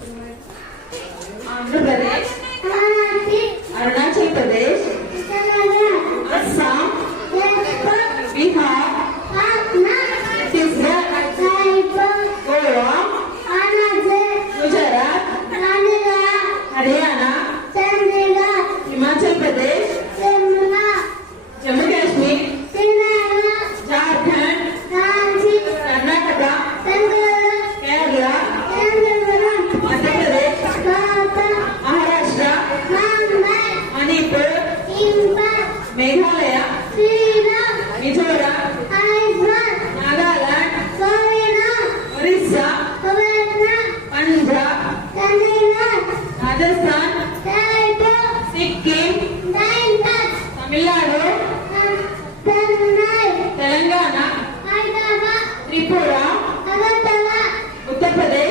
Andhra Pradesh, Arunachal Pradesh, Assam, Bihar, Chhattisgarh, Goa, Gujarat, Haryana, Himachal Pradesh, Jammu Kashmir, Jharkhand, Karnataka, Kerala, Madhya Pradesh, Maharashtra, Manipur, Meghalaya, Mizoram, Nagaland, Odisha, Punjab, Rajasthan, Sikkim, Tamil Nadu, Telangana, Tripura, Uttar Pradesh,